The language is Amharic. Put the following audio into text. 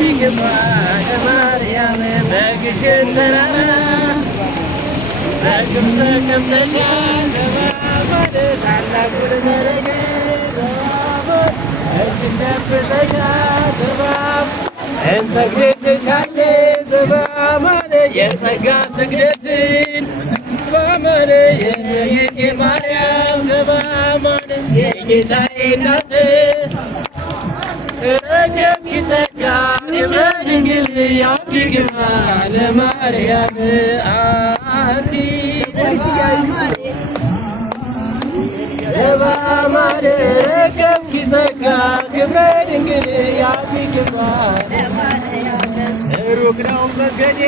ያቢግባ ለማርያም በግሽን ተራራ በግብፅ ተቀምጠሻል ተባባል ታላቁን በረከት ተባባል እጅ ጨብጠሻል ተባባል እንሰግድልሻለን ተባባል የጸጋ ስግደትን ተባባል የእመቤቴ ማርያም ተባባል የጌታዬ እናት ረከብ ጸጋ የበድንግል ያቢግባ ለማርያም አንቲ ተባማረ ረከብ ጸጋ ክብረ ድንግል ያቢግባ ሩቅ ነው መንገዴ